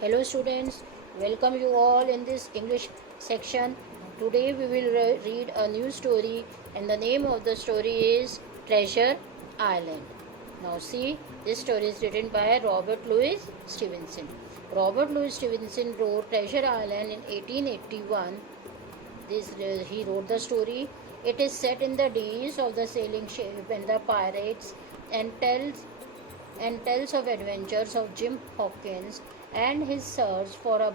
Hello students, welcome you all in this English section. Today we will read a new story and the name of the story is Treasure Island. Now see, this story is written by Robert Louis Stevenson. Robert Louis Stevenson wrote Treasure Island in 1881. He wrote the story. It is set in the days of the sailing ship and the pirates and tells of adventures of Jim Hawkins and his search for a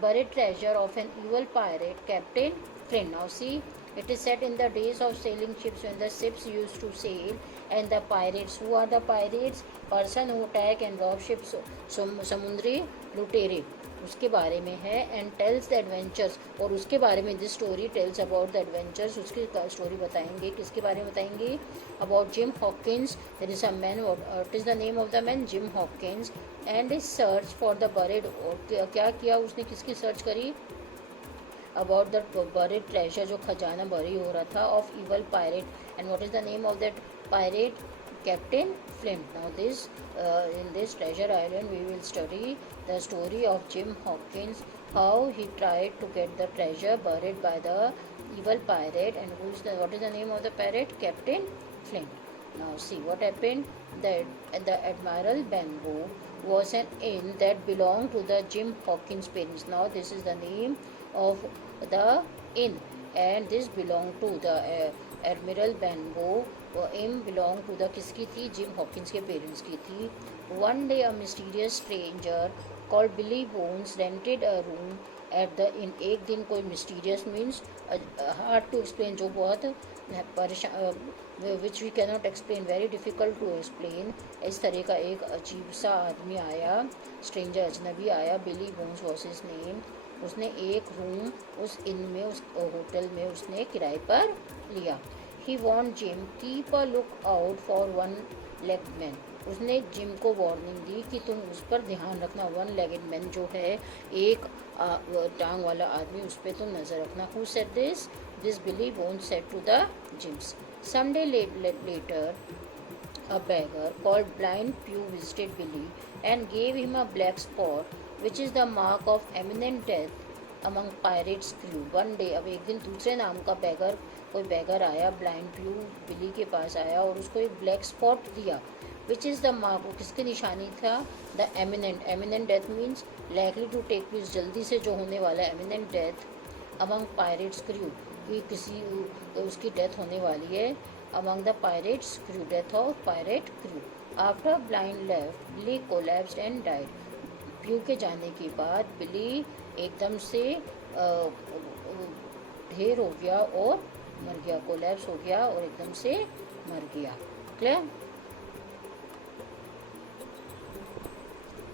buried treasure of an evil pirate, Captain Flint. Now see, it is set in the days of sailing ships when the ships used to sail and the pirates. Who are the pirates? Person who attack and rob ships, समुद्री लुटेरे, उसके बारे में है. And tells the adventures, और उसके बारे में this story tells about the adventures. उसकी स्टोरी बताएंगे. किसके बारे में बताएंगे? About Jim Hawkins. There is a man, what is the name of the man? Jim Hawkins. And is search for the buried. क्या किया उसने? किसकी सर्च करी? अबाउट द बरेड ट्रेजर, जो खजाना बरी हो रहा था, of evil pirate. And what is the name of that pirate? Captain Flint. Now in this Treasure Island we will study the story of Jim Hawkins, how he tried to get the treasure buried by the evil pirate, and what is the name of the pirate? Captain Flint. Now see what happened. The Admiral Benbow was an inn that belonged to the Jim Hawkins parents. Now this is the name of the inn, and this belonged to the Admiral Benbow. एम belong to the किसकी थी? Jim Hawkins के parents की थी. One day a mysterious stranger called Billy Bones rented a room at the inn. एक दिन कोई mysterious means hard to explain, जो बहुत परेशान, which we cannot explain, very difficult to explain. इस तरह का एक अजीब सा आदमी आया, स्ट्रेंजर अजनबी आया. बिली बोन्स वॉज हिज नेम. उसने एक रूम उस इन में, उस होटल में उसने किराए पर लिया. He warned Jim, keep a look out for one-legged man. उसने जिम को वार्निंग दी कि तुम उस पर ध्यान रखना. वन लेगेड मैन जो है, एक टांग वाला आदमी, उस पर तुम नज़र रखना. Who said this? This Billy Bones said to the Jims. Some day later, a beggar called Blind Pew visited Billy and gave him a black spot, which is the mark of imminent death among pirates crew. One day, अब एक दिन दूसरे नाम का bagger, कोई bagger आया, blind प्यू बिली के पास आया और उसको एक ब्लैक स्पॉट दिया. विच इज़ द मार्क, वो किसकी निशानी था? The imminent. Imminent death means likely to take place, जल्दी से जो होने वाला. Imminent death among pirates crew, कि किसी उसकी डेथ होने वाली है. Among the pirates crew, death of pirate crew. After blind left, Billy collapsed and died. Pew के जाने के बाद बिली एकदम से ढेर हो गया और मर गया. कोलैप्स हो गया और एकदम से मर गया. Clear?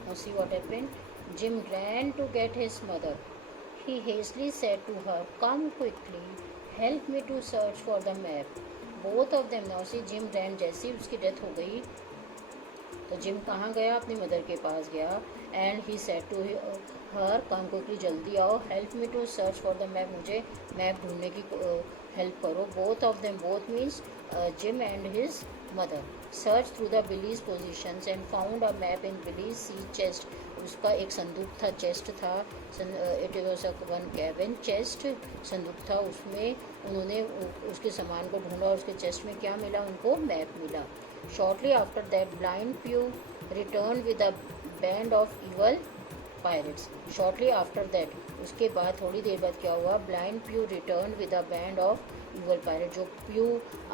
Now see what happened. Jim ran to get his mother. He hastily said to her, "Come quickly, help me to search for the map." Both of them. Now see, Jim ran. जैसे ही उसकी death हो गई तो gym कहाँ गया? अपनी mother के पास गया. And he said to her, come quickly, जल्दी आओ. Help me to search for the map, मुझे मैप ढूंढने की हेल्प करो. Both of them, both means Jim and his mother, search through the Billy's possessions and found a map in Billy's sea chest. उसका एक संदूक था, chest था. It was one cabin chest, संदूक था. उसमें उन्होंने उसके सामान को ढूंढा और उसके चेस्ट में क्या मिला? उनको मैप मिला. Shortly after that, Blind Pew returned with a band of evil pirates. Shortly after that, उसके बाद थोड़ी देर बाद क्या हुआ? Blind Pew returned with a band of evil pirates. जो प्यू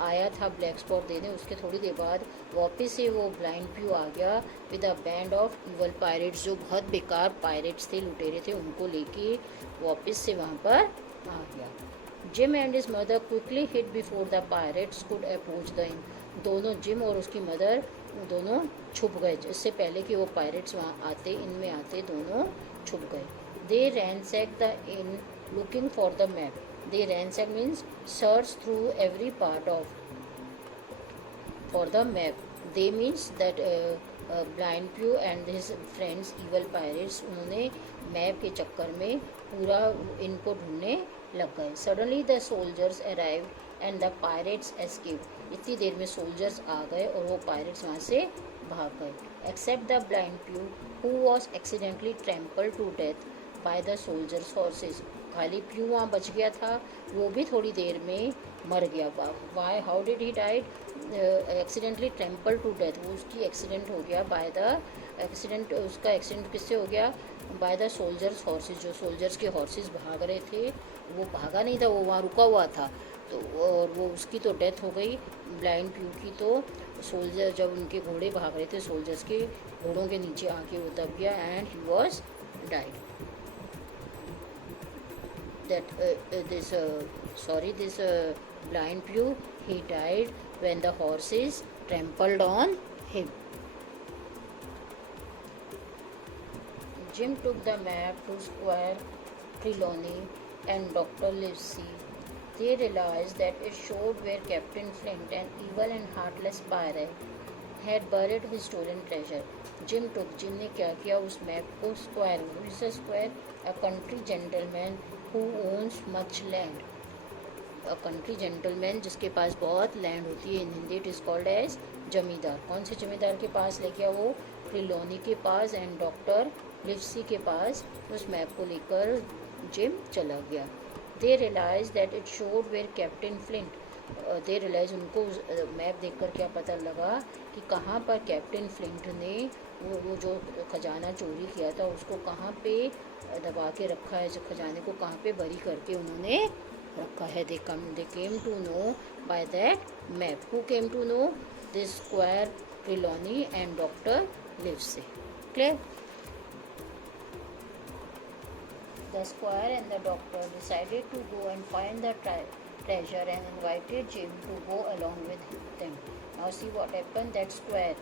आया था ब्लैक स्पॉट देने, उसके थोड़ी देर बाद वापस से वो ब्लाइंड प्यू आ गया with a band of evil pirates. जो बहुत बेकार पायरेट्स थे, लुटेरे थे, उनको लेके वापस से वहाँ पर आ गया. Jim and his mother quickly hid before the pirates could approach the inn. दोनों, जिम और उसकी मदर, दोनों छुप गए. इससे पहले कि वो पायरेट्स वहाँ आते, इनमें आते, दोनों छुप गए. They ransack the inn looking for the map. They ransack means search through every part of for the map. They means that blind Pew and his friends evil pirates, उन्होंने मैप के चक्कर में पूरा इनको ढूंढने लग गए. Suddenly the soldiers arrived and the pirates escaped. इतनी देर में सोल्जर्स आ गए और वो पायरेट्स वहाँ से भाग गए, except the blind Pew who was accidentally trample to death by the soldiers horses. खाली प्यू वहाँ बच गया था, वो भी थोड़ी देर में मर गया। Why, how did he died? Accidentally trample to death, वो उसकी एक्सीडेंट हो गया बाय द एक्सीडेंट, उसका एक्सीडेंट किससे हो गया? बाय द सोल्जर्स हॉर्सेस, जो सोल्जर्स के हॉर्सेस भाग रहे थे, वो भागा नहीं था, वो वहाँ रुका हुआ था, तो और वो उसकी तो डेथ हो गई ब्लाइंड प्यू की। तो सोल्जर, जब उनके घोड़े भाग रहे थे, सोल्जर्स के घोड़ों के नीचे आके वो दब गया and he was died. That this blind Pew, he died when the horses trampled on him. Jim took the map to Squire Trelawney and Dr. Livesey. They realized that it showed where Captain Flint, an evil and heartless pirate, had buried his stolen treasure. Jim ने क्या किया, उस map को square, who is a squire? A country gentleman who owns much land. A country gentleman जिसके पास बहुत land होती है, in Hindi it is called as zamindar. कौन से जमींदार के पास ले गया वो? ट्रिलोनी के पास एंड डॉक्टर लिवसी के पास उस मैप को लेकर जिम चला गया। They realise that it showed where captain Flint, they realise, उनको मैप देखकर क्या पता लगा कि कहाँ पर कैप्टन फ्लिंट ने वो जो खजाना चोरी किया था उसको कहाँ पे दबा के रखा है, जो खजाने को कहाँ पे बरी करके उन्होंने रखा है। They came to know by that map. Who came to know? This squire Trelawney and doctor Livesey. Clear? The squire and the doctor decided to go and find the treasure and invited Jim to go along with them. Now see what happened. That squire,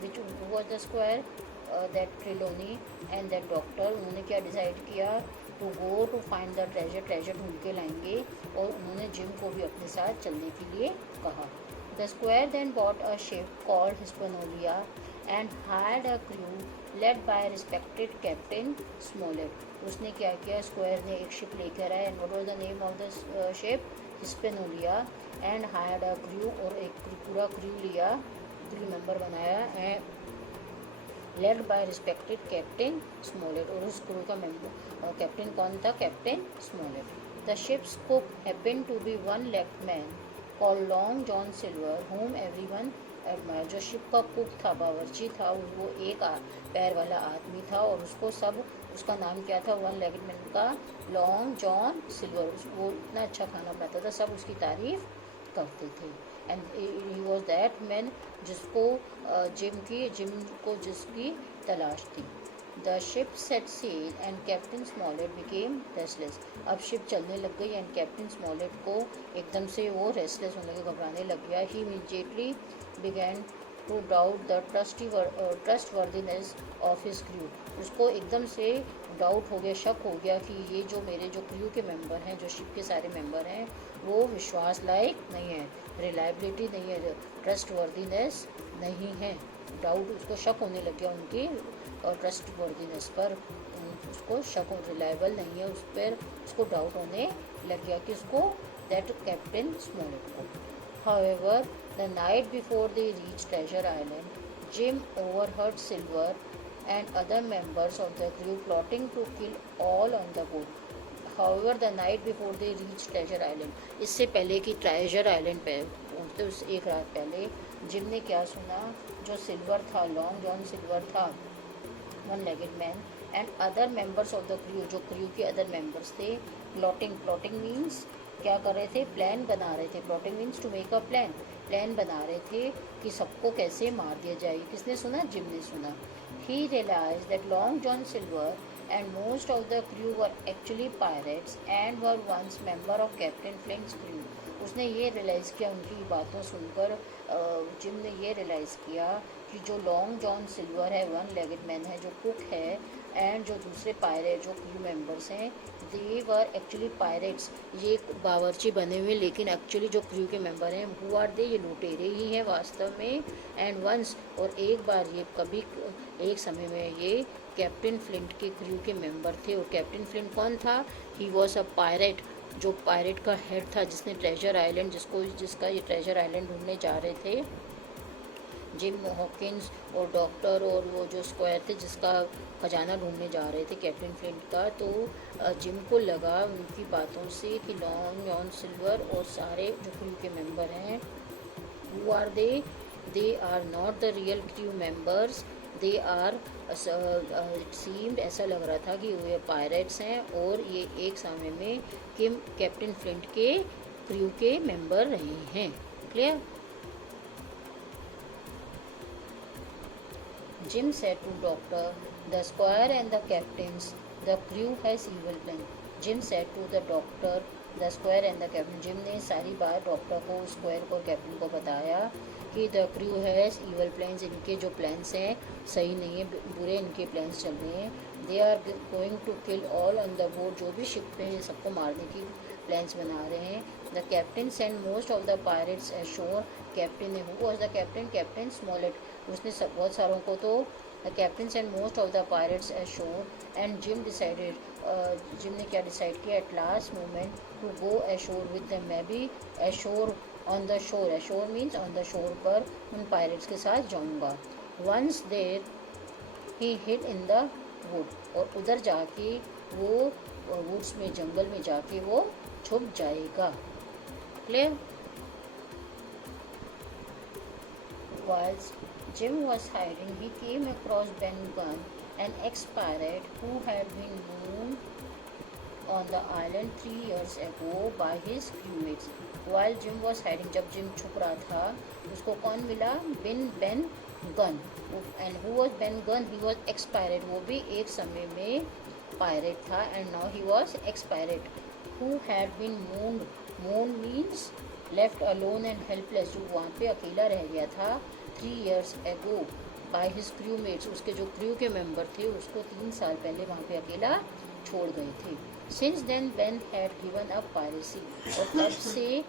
who was the squire? That Trelawney and that doctor, उन्होंने क्या decide किया? To go to find the treasure, treasure ढूंढ के लाएंगे, और उन्होंने gym को भी अपने साथ चलने के लिए कहा। The squire then bought a ship called Hispaniola and hired a crew led by respected Captain Smollett. उसने क्या किया? स्क्वायर ने एक शिप लेकर आया, and what was the name of the ship? Hispaniola, and hired a crew, और एक पूरा क्रू लिया, क्रू मेंबर बनाया, and led by respected captain Smollett, और उस क्रू का मेंबर कैप्टन कौन था? Captain Smollett. The ship's cook happened to be one legged man called Long John Silver whom everyone admired. जो शिप का cook था, बावर्ची था, वो एक पैर वाला आदमी था, और उसको सब, उसका नाम क्या था? वन लेग्ड मैन का लॉन्ग जॉन सिल्वर। वो इतना अच्छा खाना बनाता था, सब उसकी तारीफ करते थे। And he was that man जिसको जिम को जिसकी तलाश थी। The ship set sail and captain Smollett became restless. अब शिप चलने लग गई एंड कैप्टन स्मॉलेट को एकदम से वो रेस्टलेस होने के, घबराने लग गया। He immediately began to doubt the trustworthiness of his crew. उसको एकदम से डाउट हो गया, शक हो गया कि ये जो मेरे जो क्रू के मेंबर हैं, जो शिप के सारे मेंबर हैं, वो विश्वास लायक नहीं है, रिलायबिलिटी नहीं है, ट्रस्टवर्दीनेस नहीं है। डाउट, उसको शक होने लग गया उनकी और ट्रस्टवर्दीनेस पर, उसको शक, रिलायबल नहीं है उस पर, उसको डाउट होने लग गया कि उसको, दैट कैप्टन स्मॉलेट को। However, the night before they reached Treasure Island, Jim overheard Silver and other members of the crew plotting to kill all on the boat. However, the night before they reached Treasure Island, इससे पहले कि treasure island पे पहुँचते उस एक रात पहले gym ने क्या सुना? जो सिल्वर था, लॉन्ग जॉन सिल्वर था, one legged man, and other members of the crew, जो क्रू के अदर मेंबर्स थे, प्लॉटिंग मीन्स क्या कर रहे थे? प्लान बना रहे थे। Plotting means to make a plan बना रहे थे कि सबको कैसे मार दिया जाए। किसने सुना? जिम ने सुना। He realise that Long John Silver and most of the crew were actually pirates and were once member of captain Flint's crew. उसने ये रियलाइज़ किया, उनकी बातों सुनकर जिम ने ये रियलाइज़ किया कि जो लॉन्ग जॉन सिल्वर है, वन लेगेड मैन है, जो कुक है, एंड जो दूसरे पायरेट, जो क्रू मेंबर्स हैं, दे वर एक्चुअली पायरेट्स, ये बावर्ची बने हुए, लेकिन एक्चुअली जो क्रू के मेंबर हैं, हु आर दे? ये लुटेरे ही हैं वास्तव में। एंड वंस, और एक बार, ये कभी एक समय में ये कैप्टन फ्लिंट के क्रू के मेंबर थे। और कैप्टन फ्लिंट कौन था? ही वॉज अ पायरेट, जो पायरेट का हेड था, जिसने ट्रेजर आइलैंड, जिसका ये ट्रेजर आइलैंड ढूंढने जा रहे थे। जिम हॉकिंस और डॉक्टर और वो जो स्क्वायर थे जिसका खजाना ढूंढने जा रहे थे कैप्टन फ्लिंट का, तो जिम को लगा उनकी बातों से कि लॉन्ग जॉन सिल्वर और सारे जो क्रू के मेंबर हैं, who are they are not the real crew members, they are, it seemed, ऐसा लग रहा था कि वो ये पायरेट्स हैं और ये एक समय में कैप्टन फ्लिंट के क्रू के मेंबर रहे हैं। Clear? Jim said to Doctor, the squire and the captains, the crew has evil plan. Jim said to the doctor, the square and the captain. Jim ने सारी बात डॉक्टर को, square को, captain को बताया कि the crew has evil plans, इनके जो प्लान्स हैं सही नहीं है, बुरे इनके प्लान्स चल रहे हैं। They are going to kill all on the board, जो भी शिप पे हैं सबको मारने की प्लान्स बना रहे हैं। The captain send most of the pirates ashore, captain ने, who was the captain? Captain Smollett, उसने सब बहुत सारों को, तो the captain send most of the pirates ashore and Jim decided, Jim ने क्या डिसाइड किया? At last moment to go ashore with them, मैं भी एशोर on the shore, एशोर means on the shore पर उन पायरेट्स के साथ जाऊंगा। Once there he hid in the wood, और उधर जाके वो वुड्स में, जंगल में जाके वो छुप जाएगा। Clear? Whilst Jim was hiding, he came across Ben Gunn, an ex-pirate who had been moved on the island 3 years ago by his crewmates. While Jim was hiding, जब जिम छुप रहा था, उसको कौन मिला? Ben Gunn. And who was Ben Gunn? He was ex-pirate. वो भी एक समय में pirate था, and now he was ex-pirate who had been mourned. Mourned means left alone and helpless, जो वहाँ पे अकेला रह गया था 3 years ago by his crewmates, उसके जो क्रू के मेंबर थे उसको 3 साल पहले वहाँ पे अकेला छोड़ गए थे। Since then Ben had given up piracy, और तब से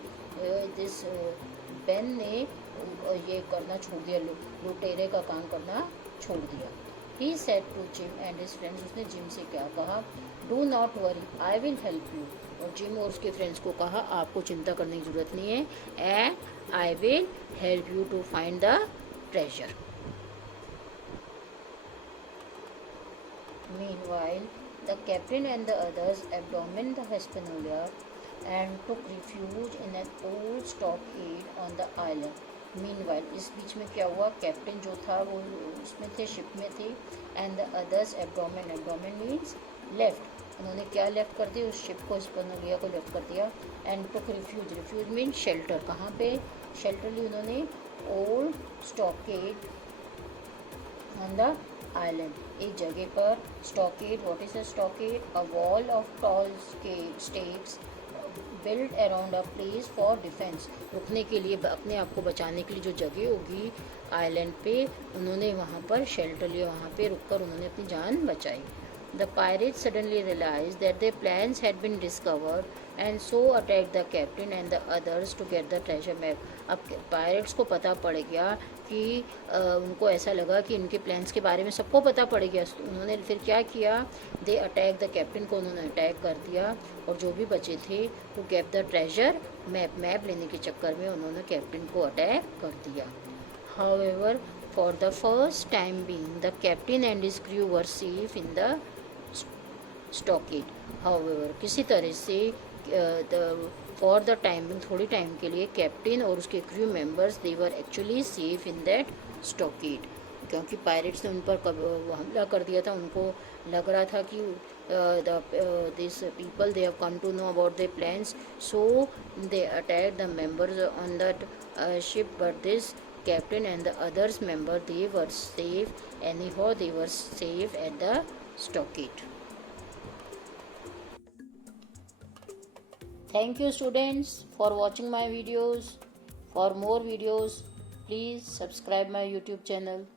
दिस Ben ने ये करना छोड़ दिया, लुटेरे का काम करना छोड़ दिया। He said to Jim and his friends, उसने जिम से क्या कहा? Do not worry, I will help you. और जिम और उसके फ्रेंड्स को कहा आपको चिंता करने की ज़रूरत नहीं है, and I will help you to find the treasure. Meanwhile, the captain and the others abandoned the Hispaniola and took refuge in an old stockade on the island. Meanwhile, इस बीच में क्या हुआ? कैप्टन जो था वो उसमें थे, शिप में थे, and the others abandoned, abandoned means left, उन्होंने क्या लेफ्ट कर दिया? उस शिप को, हिस्पैनियोला को लेफ्ट कर दिया। And took refuge, refuge mean shelter, कहाँ पे शेल्टर ली उन्होंने? Old stockade on the island, एक जगह पर stockade. What is a stockade? A wall of tall stakes build around a place for defence, रुकने के लिए, अपने आप को बचाने के लिए जो जगह होगी आइलैंड पे, उन्होंने वहाँ पर शेल्टर लिया, वहाँ पे रुककर उन्होंने अपनी जान बचाई। The pirates suddenly realized that their plans had been discovered and so attacked the captain and the others to get the treasure map. अब पायरेट्स को पता पड़ गया कि उनको ऐसा लगा कि इनके प्लान्स के बारे में सबको पता पड़ गया, उन्होंने फिर क्या किया? दे अटैक द कैप्टन को उन्होंने अटैक कर दिया, और जो भी बचे थे to get the treasure map, map लेने के चक्कर में उन्होंने कैप्टन को अटैक कर दिया। However, for the first time being, the captain and his crew were safe in the stockade. However, किसी तरह से फॉर द टाइम, थोड़ी टाइम के लिए कैप्टन और उसके crew members they were actually safe in that stockade, क्योंकि pirates ने उन पर हमला कर दिया था, उनको लग रहा था कि this people they have come to know about their plans, so they attack the members on that ship, but this captain and the others member, they were safe anyhow, they were safe at the stockade. Thank you students for watching my videos. For more videos please subscribe my YouTube channel.